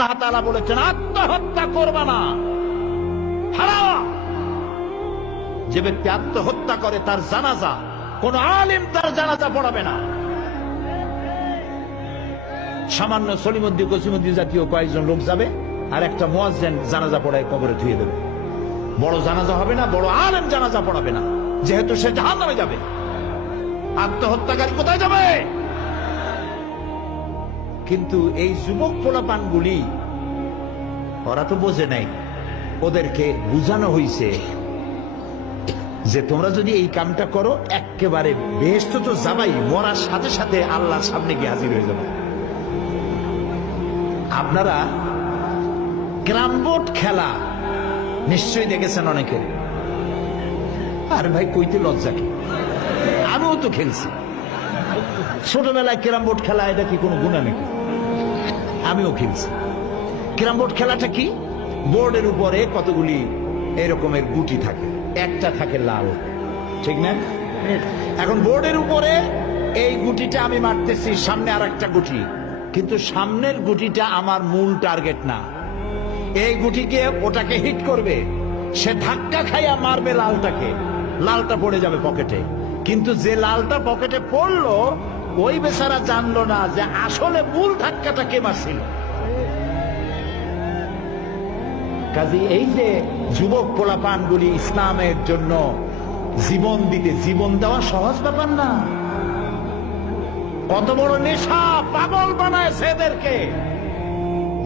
আল্লাহ বলেছেন, আত্মহত্যা করবা না। যে ব্যক্তি আত্মহত্যা করে তার জানাজা, কোন আলিম তার জানাজা পড়াবে না। সামান্য সলিমদ্দি কসিমদ্দি জাতীয় কয়েকজন লোক যাবে, আর একটা মোয়াজ্জেন জানাজা পড়ায় কবরে ধুয়ে দেবে। বড় জানাজা হবে না, বড় আলেম জানাজা পড়াবে না। যেহেতু সে জাহান নামে যাবে। আত্মহত্যাকারী কোথায় যাবে? কিন্তু এই যুবক পোলাপানগুলি, ওরা তো বোঝে নাই। ওদেরকে বুঝানো হইছে যে তোমরা যদি এই কামটা করো, একেবারে বেহেস্ত তো যাবাই, মরার সাথে সাথে আল্লাহর সামনে গিয়ে হাজির হয়ে যাবে। আপনারা গ্রাম বোর্ড খেলা নিশ্চয়ই দেখেছেন অনেকে। আর ভাই, কইতে লজ্জা কি? আমিও তো খেলছি। ছোটবেলায় ক্যারাম বোর্ড খেলা, এটা কি কোনো গুণা নাকি? আমিও খেলছি। ক্যারাম বোর্ড খেলাটা কি? বোর্ডের উপরে কতগুলি এরকমের গুটি থাকে। একটা থাকে লাল। ঠিক না? এখন বোর্ডের উপরে এই গুটিটা আমি মারতেছি, সামনে আর একটা গুটি। কিন্তু সামনের গুটিটা আমার মূল টার্গেট না। এই গুটিকে ওটাকে হিট করবে? সে ধাক্কা খাইয়া মারবে লালটাকে। লালটা পড়ে যাবে পকেটে। কিন্তু যে লালটা পকেটে পড়ল ওই বেচারা জানলো না যে আসলে মূল ধাক্কাটা কে মারছিল। কাজী এই যে যুবক পোলাপানগুলি ইসলামের জন্য জীবন দিতে, জীবন দেওয়া সহজ ব্যাপার না। কত বড় নেশা পাগল বানায় সেদেরকে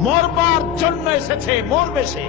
মরবার জন্য এসেছে, মরবে সে।